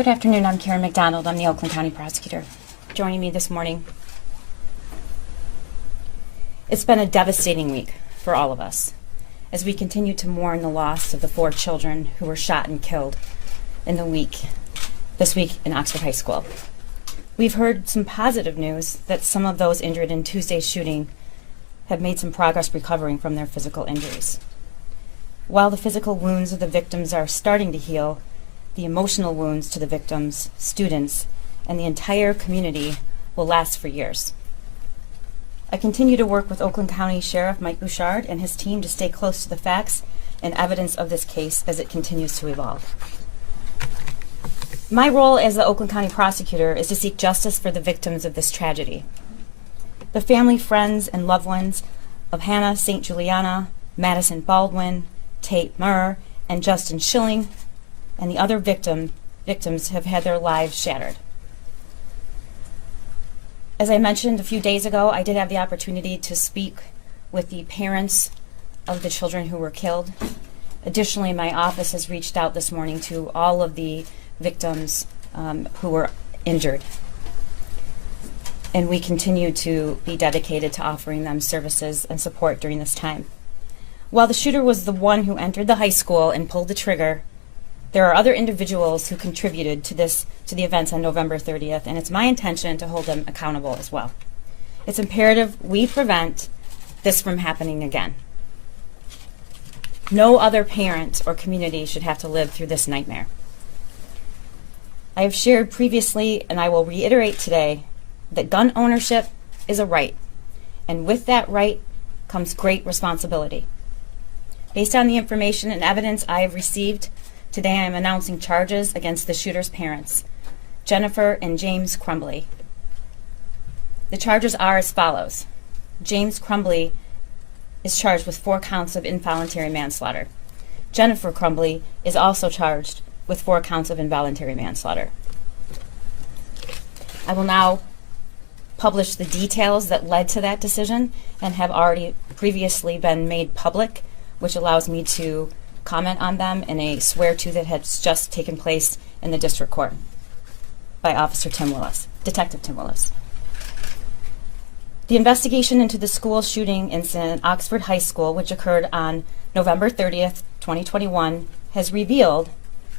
Good afternoon. I'm Karen McDonald. I'm the Oakland County Prosecutor. Joining me this morning. It's been a devastating week for all of us as we continue to mourn the loss of the 4 children who were shot and killed this week in Oxford High School. We've heard some positive news that some of those injured in Tuesday's shooting have made some progress recovering from their physical injuries. While the physical wounds of the victims are starting to heal, the emotional wounds to the victims, students, and the entire community will last for years. I continue to work with Oakland County Sheriff Mike Bouchard and his team to stay close to the facts and evidence of this case as it continues to evolve. My role as the Oakland County Prosecutor is to seek justice for the victims of this tragedy. The family, friends, and loved ones of Hannah St. Juliana, Madison Baldwin, Tate Murr, and Justin Schilling, and the other victims have had their lives shattered. As I mentioned a few days ago, I did have the opportunity to speak with the parents of the children who were killed. Additionally, my office has reached out this morning to all of the victims who were injured. And we continue to be dedicated to offering them services and support during this time. While the shooter was the one who entered the high school and pulled the trigger, there are other individuals who contributed to the events on November 30th, and it's my intention to hold them accountable as well. It's imperative we prevent this from happening again. No other parent or community should have to live through this nightmare. I have shared previously, and I will reiterate today, that gun ownership is a right, and with that right comes great responsibility. Based on the information and evidence I have received, today I am announcing charges against the shooter's parents, Jennifer and James Crumbley. The charges are as follows. James Crumbley is charged with 4 counts of involuntary manslaughter. Jennifer Crumbley is also charged with 4 counts of involuntary manslaughter. I will now publish the details that led to that decision and have already previously been made public, which allows me to comment on them in a swear-to that has just taken place in the district court by Detective Tim Willis. The investigation into the school shooting incident at Oxford High School, which occurred on November 30th, 2021, has revealed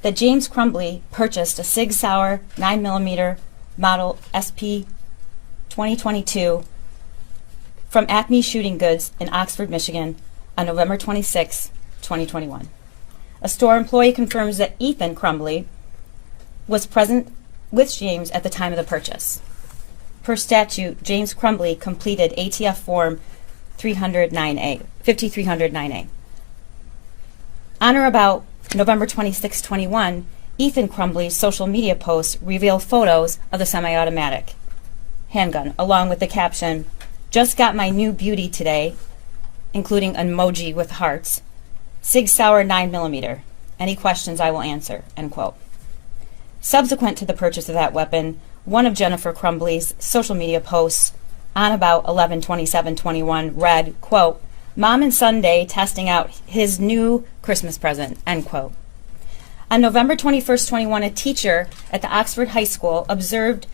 that James Crumbley purchased a Sig Sauer 9mm model SP 2022 from Acme Shooting Goods in Oxford, Michigan on November 26, 2021. A store employee confirms that Ethan Crumbley was present with James at the time of the purchase. Per statute, James Crumbley completed ATF Form 5309A. On or about November 26, 21, Ethan Crumbley's social media posts reveal photos of the semi-automatic handgun, along with the caption, "Just got my new beauty today," including an emoji with hearts, "Sig Sauer 9mm. Any questions I will answer," end quote. Subsequent to the purchase of that weapon, one of Jennifer Crumbley's social media posts on about 11/27/21 read, quote, "Mom and Son Day testing out his new Christmas present," end quote. On November 21st, 21, a teacher at the Oxford High School observed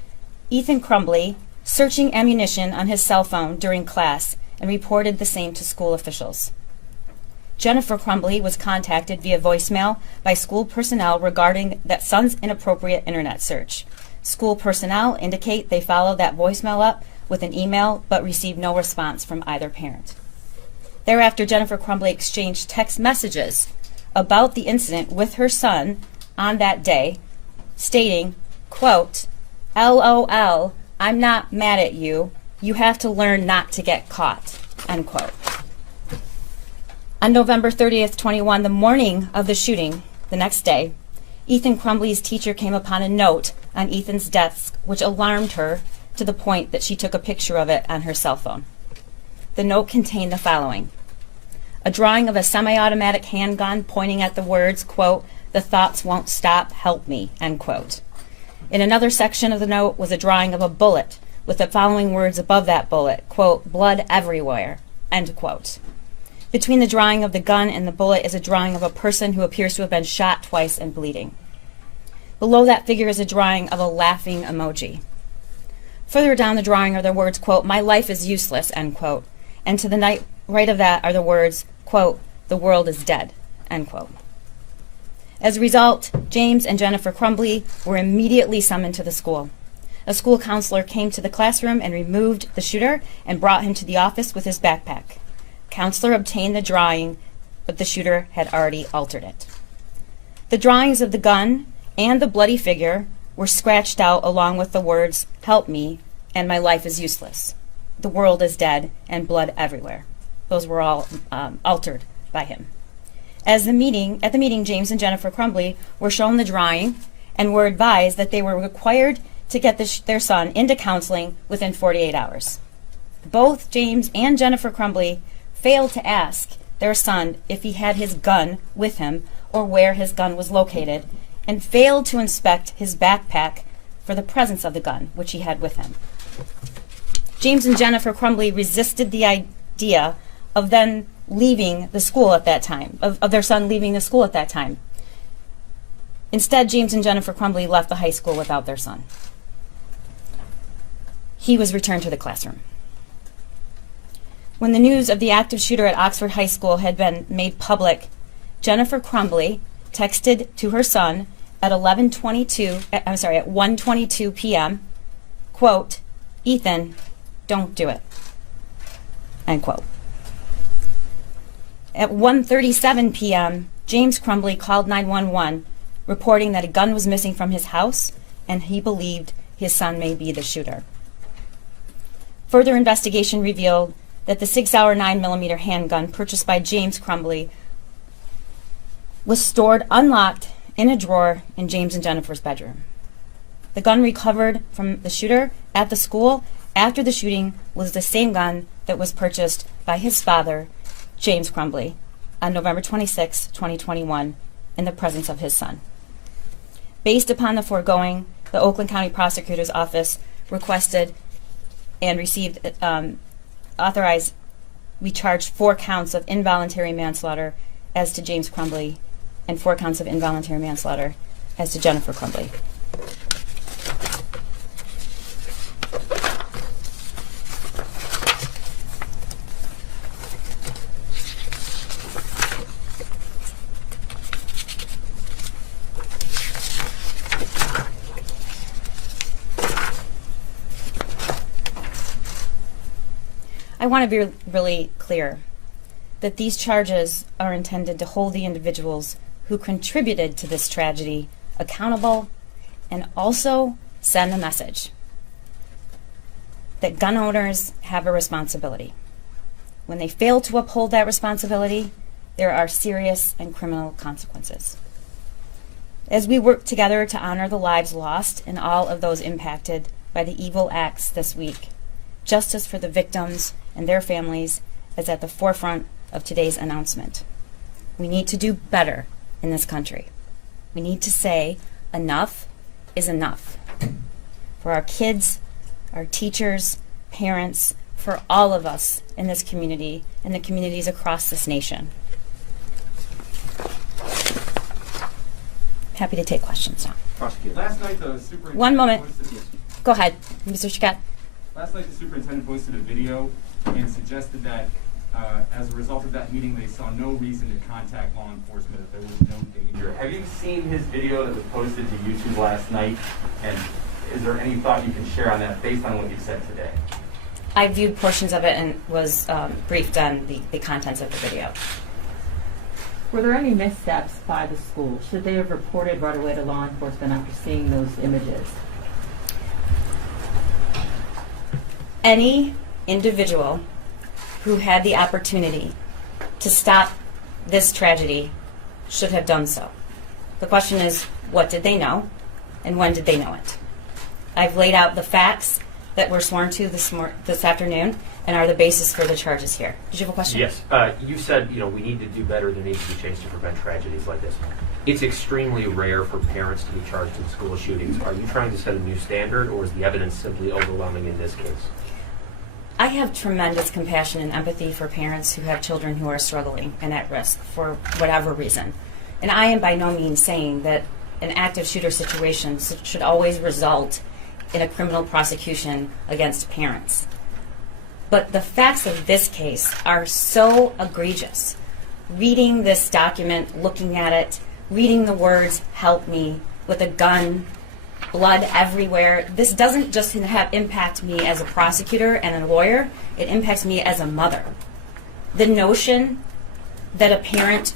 Ethan Crumbley searching ammunition on his cell phone during class and reported the same to school officials. Jennifer Crumbley was contacted via voicemail by school personnel regarding that son's inappropriate internet search. School personnel indicate they followed that voicemail up with an email but received no response from either parent. Thereafter, Jennifer Crumbley exchanged text messages about the incident with her son on that day, stating, quote, "LOL, I'm not mad at you. You have to learn not to get caught," end quote. On November 30th, 21, the morning of the shooting, the next day, Ethan Crumbley's teacher came upon a note on Ethan's desk which alarmed her to the point that she took a picture of it on her cell phone. The note contained the following: a drawing of a semi-automatic handgun pointing at the words, quote, "The thoughts won't stop, help me," end quote. In another section of the note was a drawing of a bullet with the following words above that bullet, quote, "Blood everywhere," end quote. Between the drawing of the gun and the bullet is a drawing of a person who appears to have been shot twice and bleeding. Below that figure is a drawing of a laughing emoji. Further down the drawing are the words, quote, "My life is useless," end quote. And to the right of that are the words, quote, "The world is dead," end quote. As a result, James and Jennifer Crumbley were immediately summoned to the school. A school counselor came to the classroom and removed the shooter and brought him to the office with his backpack. Counselor obtained the drawing, but the shooter had already altered it. The drawings of the gun and the bloody figure were scratched out along with the words, "Help me," and "My life is useless." "The world is dead," and "blood everywhere." Those were all altered by him. At the meeting, James and Jennifer Crumbley were shown the drawing and were advised that they were required to get their son into counseling within 48 hours. Both James and Jennifer Crumbley failed to ask their son if he had his gun with him or where his gun was located, and failed to inspect his backpack for the presence of the gun, which he had with him. James and Jennifer Crumbley resisted the idea of then leaving the school at that time, of their son leaving the school at that time. Instead, James and Jennifer Crumbley left the high school without their son. He was returned to the classroom. When the news of the active shooter at Oxford High School had been made public, Jennifer Crumbley texted to her son at 1:22 p.m., quote, "Ethan, don't do it," end quote. At 1:37 p.m., James Crumbley called 911, reporting that a gun was missing from his house and he believed his son may be the shooter. Further investigation revealed that the 6-hour 9mm handgun purchased by James Crumbley was stored unlocked in a drawer in James and Jennifer's bedroom. The gun recovered from the shooter at the school after the shooting was the same gun that was purchased by his father, James Crumbley, on November 26, 2021, in the presence of his son. Based upon the foregoing, the Oakland County Prosecutor's Office requested and received, we charged 4 counts of involuntary manslaughter as to James Crumbley and 4 counts of involuntary manslaughter as to Jennifer Crumbley. I want to be really clear that these charges are intended to hold the individuals who contributed to this tragedy accountable and also send a message that gun owners have a responsibility. When they fail to uphold that responsibility, there are serious and criminal consequences. As we work together to honor the lives lost and all of those impacted by the evil acts this week, justice for the victims and their families is at the forefront of today's announcement. We need to do better in this country. We need to say enough is enough. For our kids, our teachers, parents, for all of us in this community and the communities across this nation. Happy to take questions now. Last night, the superintendent. One moment. Go ahead, Mr. Chiquette. Last night, the superintendent posted a video and suggested that as a result of that meeting, they saw no reason to contact law enforcement, that there was no danger. Have you seen his video that was posted to YouTube last night? And is there any thought you can share on that based on what you said today? I viewed portions of it and was briefed on the contents of the video. Were there any missteps by the school? Should they have reported right away to law enforcement after seeing those images? Any individual who had the opportunity to stop this tragedy should have done so. The question is, what did they know and when did they know it? I've laid out the facts that were sworn to this afternoon and are the basis for the charges here. Did you have a question? Yes. You said, we need to do better. There needs to be change to prevent tragedies like this. It's extremely rare for parents to be charged in school shootings. Are you trying to set a new standard, or is the evidence simply overwhelming in this case? I have tremendous compassion and empathy for parents who have children who are struggling and at risk for whatever reason. And I am by no means saying that an active shooter situation should always result in a criminal prosecution against parents. But the facts of this case are so egregious. Reading this document, looking at it, reading the words, "help me," with a gun, blood everywhere, this doesn't just impact me as a prosecutor and a lawyer, it impacts me as a mother. The notion that a parent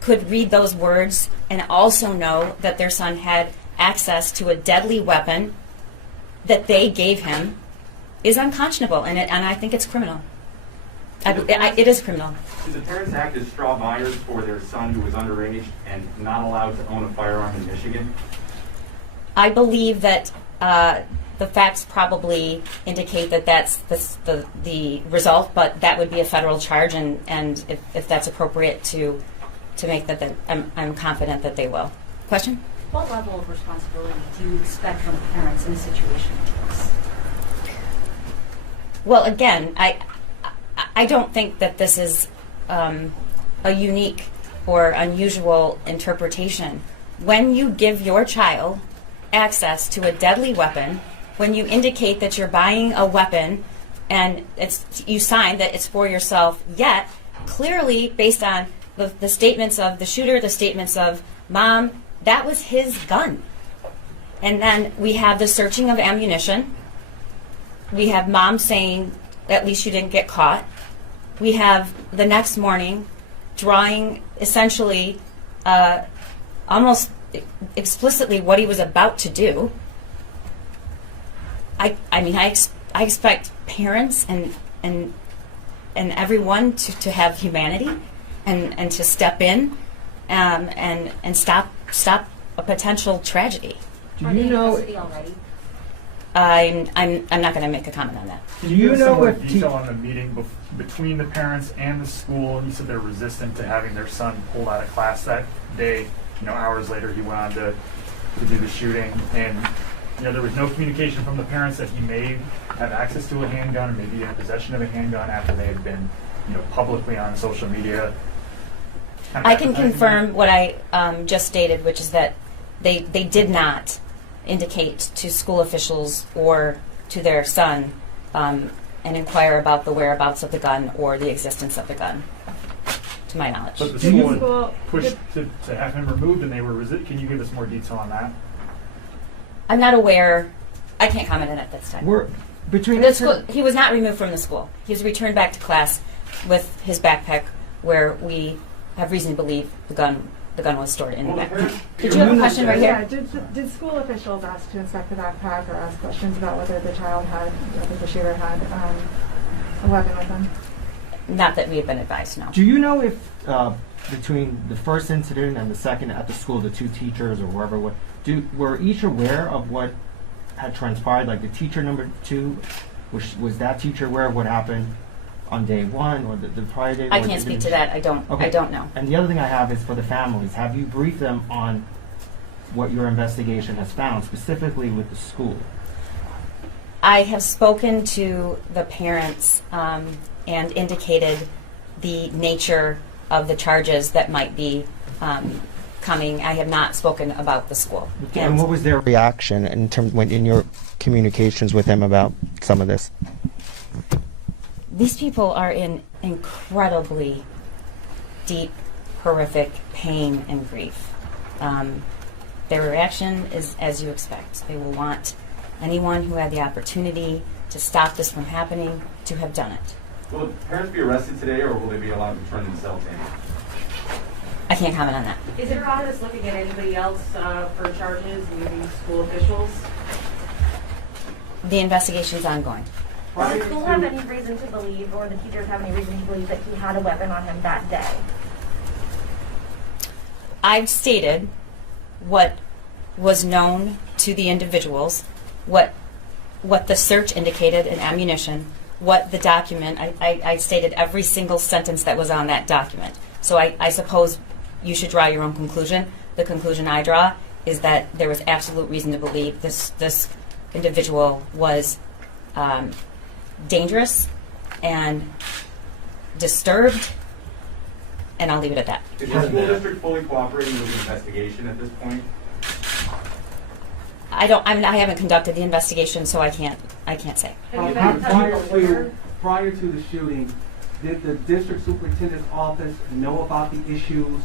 could read those words and also know that their son had access to a deadly weapon that they gave him is unconscionable, and I think it's criminal. It is criminal. Did the parents act as straw buyers for their son who was underage and not allowed to own a firearm in Michigan? I believe that the facts probably indicate that that's the result, but that would be a federal charge, and if that's appropriate to make that, then I'm confident that they will. Question? What level of responsibility do you expect from parents in a situation like this? Well, again, I don't think that this is a unique or unusual interpretation. When you give your child access to a deadly weapon, when you indicate that you're buying a weapon and you sign that it's for yourself, yet clearly based on the statements of the shooter, the statements of mom, that was his gun. And then we have the searching of ammunition. We have mom saying, at least you didn't get caught. We have the next morning drawing essentially almost explicitly what he was about to do. I expect parents and everyone to have humanity and to step in and stop a potential tragedy. Are they in custody already? I'm not going to make a comment on that. Do you know what detail on the meeting between the parents and the school? You said they're resistant to having their son pulled out of class that day. Hours later, he went on to do the shooting, and there was no communication from the parents that he may have access to a handgun or maybe in possession of a handgun after they had been, publicly on social media. I can confirm what I just stated, which is that they did not indicate to school officials or to their son and inquire about the whereabouts of the gun or the existence of the gun, to my knowledge. But the school pushed to have him removed, and they were resistant. Can you give us more detail on that? I'm not aware. I can't comment on it this time. He was not removed from the school. He was returned back to class with his backpack, where we have reason to believe the gun was stored in the backpack. Did you have a question right here? Yeah, did school officials ask to inspect the backpack or ask questions about whether the shooter had a weapon with him? Not that we have been advised, no. Do you know if between the first incident and the second at the school, the two teachers or wherever, were each aware of what had transpired? Like the teacher number 2, was that teacher aware of what happened on day 1 or the prior day? I can't speak to that. I don't know. And the other thing I have is for the families. Have you briefed them on what your investigation has found, specifically with the school? I have spoken to the parents and indicated the nature of the charges that might be coming. I have not spoken about the school. And what was their reaction in your communications with them about some of this? These people are in incredibly deep, horrific pain and grief. Their reaction is as you expect. They will want anyone who had the opportunity to stop this from happening to have done it. Will the parents be arrested today, or will they be allowed to turn themselves in? I can't comment on that. Is your office looking at anybody else for charges, maybe school officials? The investigation is ongoing. Does the school have any reason to believe, or the teachers have any reason to believe, that he had a weapon on him that day? I've stated what was known to the individuals, what the search indicated in ammunition, what the document, I stated every single sentence that was on that document. So I suppose you should draw your own conclusion. The conclusion I draw is that there was absolute reason to believe this individual was dangerous and disturbed, and I'll leave it at that. Is the school district fully cooperating with the investigation at this point? I haven't conducted the investigation, so I can't say. Have you been in touch with the lawyer? Prior to the shooting, did the district superintendent's office know about the issues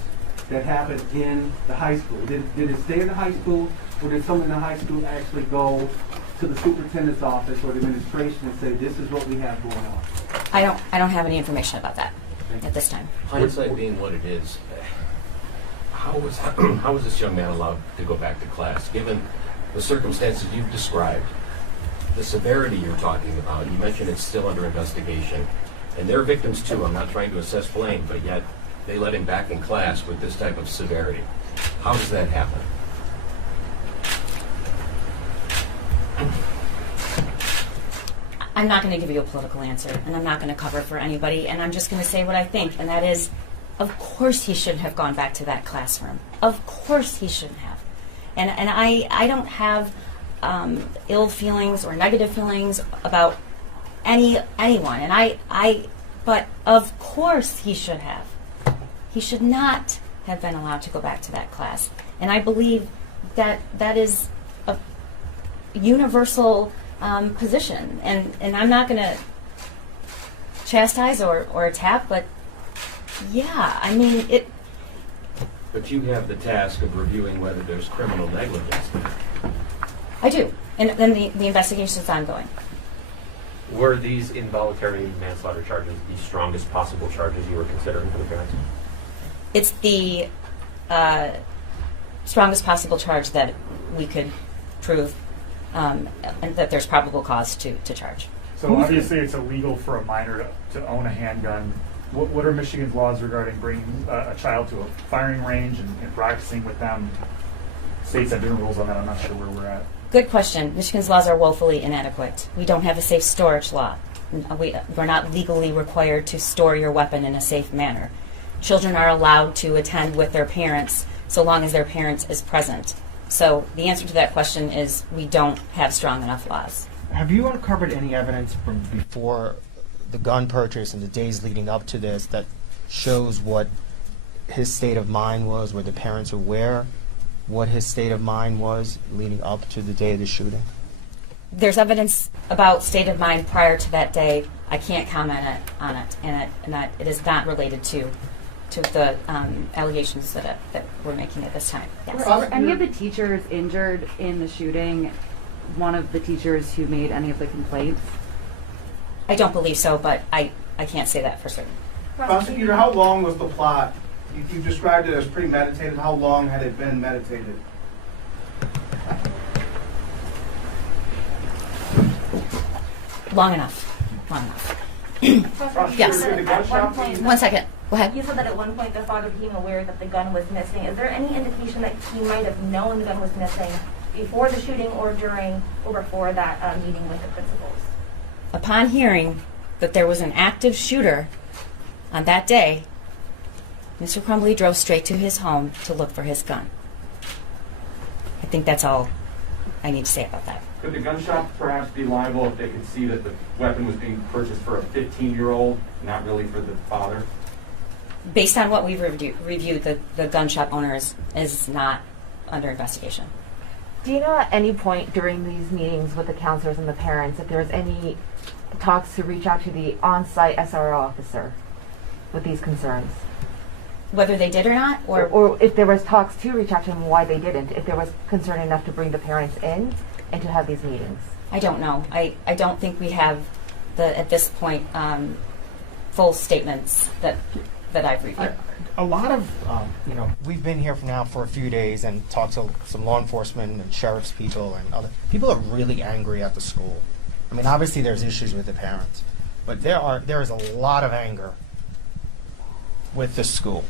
that happened in the high school? Did it stay in the high school, or did someone in the high school actually go to the superintendent's office or the administration and say, this is what we have going on? I don't have any information about that at this time. Hindsight being what it is, how was this young man allowed to go back to class, given the circumstances you've described, the severity you're talking about? You mentioned it's still under investigation, and they're victims too. I'm not trying to assess blame, but yet they let him back in class with this type of severity. How does that happen? I'm not going to give you a political answer, and I'm not going to cover for anybody, and I'm just going to say what I think, and that is, of course he shouldn't have gone back to that classroom. Of course he shouldn't have. And I don't have ill feelings or negative feelings about anyone, and but of course he should have. He should not have been allowed to go back to that class. And I believe that that is a universal position. And I'm not going to chastise or attack, but yeah, I mean, it. But you have the task of reviewing whether there's criminal negligence. I do. And then the investigation is ongoing. Were these involuntary manslaughter charges the strongest possible charges you were considering for the parents? It's the strongest possible charge that we could prove, and that there's probable cause to charge. So obviously it's illegal for a minor to own a handgun. What are Michigan's laws regarding bringing a child to a firing range and practicing with them? States have different rules on that. I'm not sure where we're at. Good question. Michigan's laws are woefully inadequate. We don't have a safe storage law. We're not legally required to store your weapon in a safe manner. Children are allowed to attend with their parents so long as their parent is present. So the answer to that question is we don't have strong enough laws. Have you uncovered any evidence from before the gun purchase and the days leading up to this that shows what his state of mind was? Were the parents aware what his state of mind was leading up to the day of the shooting? There's evidence about state of mind prior to that day. I can't comment on it, and it is not related to the allegations that we're making at this time. Yes. Were any of the teachers injured in the shooting? One of the teachers who made any of the complaints? I don't believe so, but I can't say that for certain. Prosecutor, how long was the plot? You described it as premeditated. How long had it been meditated? Long enough. Long enough. Yes. Yes. At one point, One second. Go ahead. you said that at one point the father became aware that the gun was missing. Is there any indication that he might have known the gun was missing before the shooting or during or before that meeting with the principals? Upon hearing that there was an active shooter on that day, Mr. Crumbley drove straight to his home to look for his gun. I think that's all I need to say about that. Could the gun shop perhaps be liable if they could see that the weapon was being purchased for a 15-year-old, not really for the father? Based on what we've reviewed, the gun shop owner is not under investigation. Do you know at any point during these meetings with the counselors and the parents if there was any talks to reach out to the on-site SRO officer with these concerns? Whether they did or not, Or if there was talks to reach out to him, why they didn't, if there was concern enough to bring the parents in and to have these meetings? I don't know. I don't think we have at this point full statements that I've reviewed. A lot of, we've been here now for a few days and talked to some law enforcement and sheriff's people and other people are really angry at the school. I mean, obviously there's issues with the parents, but there is a lot of anger with the school.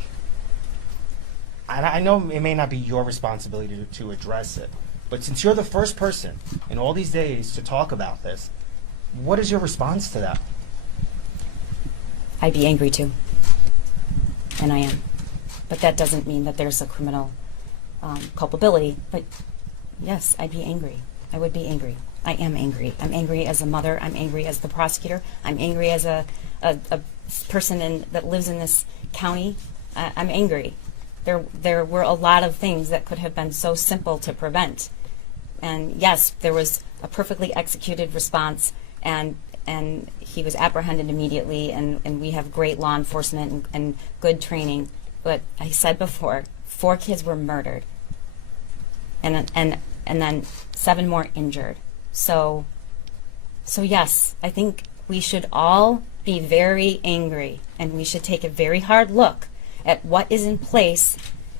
And I know it may not be your responsibility to address it, but since you're the first person in all these days to talk about this, what is your response to that? I'd be angry too. And I am. But that doesn't mean that there's a criminal culpability. But yes, I'd be angry. I would be angry. I am angry. I'm angry as a mother. I'm angry as the prosecutor. I'm angry as a person that lives in this county. I'm angry. There were a lot of things that could have been so simple to prevent And yes, there was a perfectly executed response, and he was apprehended immediately, and we have great law enforcement and good training. But I said before, 4 kids were murdered, and then 7 more injured. So yes, I think we should all be very angry, and we should take a very hard look at what is in place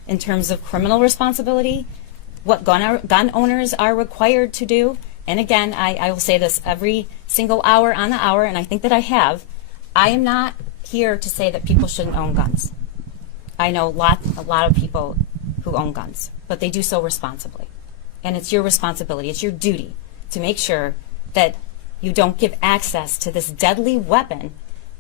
in terms of criminal responsibility, what gun owners are required to do. And again, I will say this every single hour on the hour, and I think that I have. I am not here to say that people shouldn't own guns. I know a lot of people who own guns, but they do so responsibly. And it's your responsibility, it's your duty to make sure that you don't give access to this deadly weapon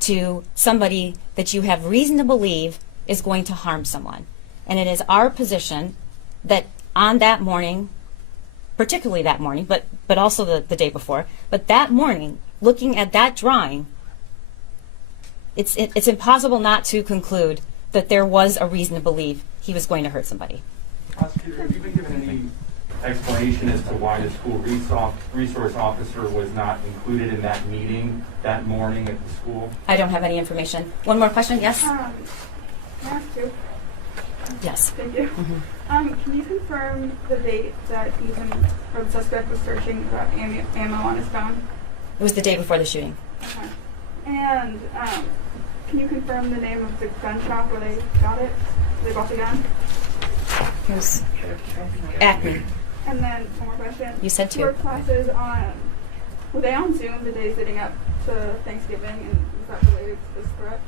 to somebody that you have reason to believe is going to harm someone. And it is our position that on that morning, particularly that morning, but also the day before, but that morning, looking at that drawing, it's impossible not to conclude that there was a reason to believe he was going to hurt somebody. Prosecutor, have you been given any explanation as to why the school resource officer was not included in that meeting that morning at the school? I don't have any information. One more question, yes? Can I ask you? Yes. Thank you. Can you confirm the date that Ethan, or the suspect, was searching for ammo on his phone? It was the day before the shooting. Okay. And can you confirm the name of the gun shop where they got it? They bought the gun? It was Acme. And then one more question. You said 2. Were classes were they on Zoom the days leading up to Thanksgiving, and was that related to this threat?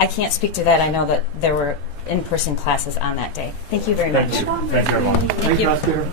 I can't speak to that. I know that there were in-person classes on that day. Thank you very much. Thank you, everyone. Thank you. Prosecutor.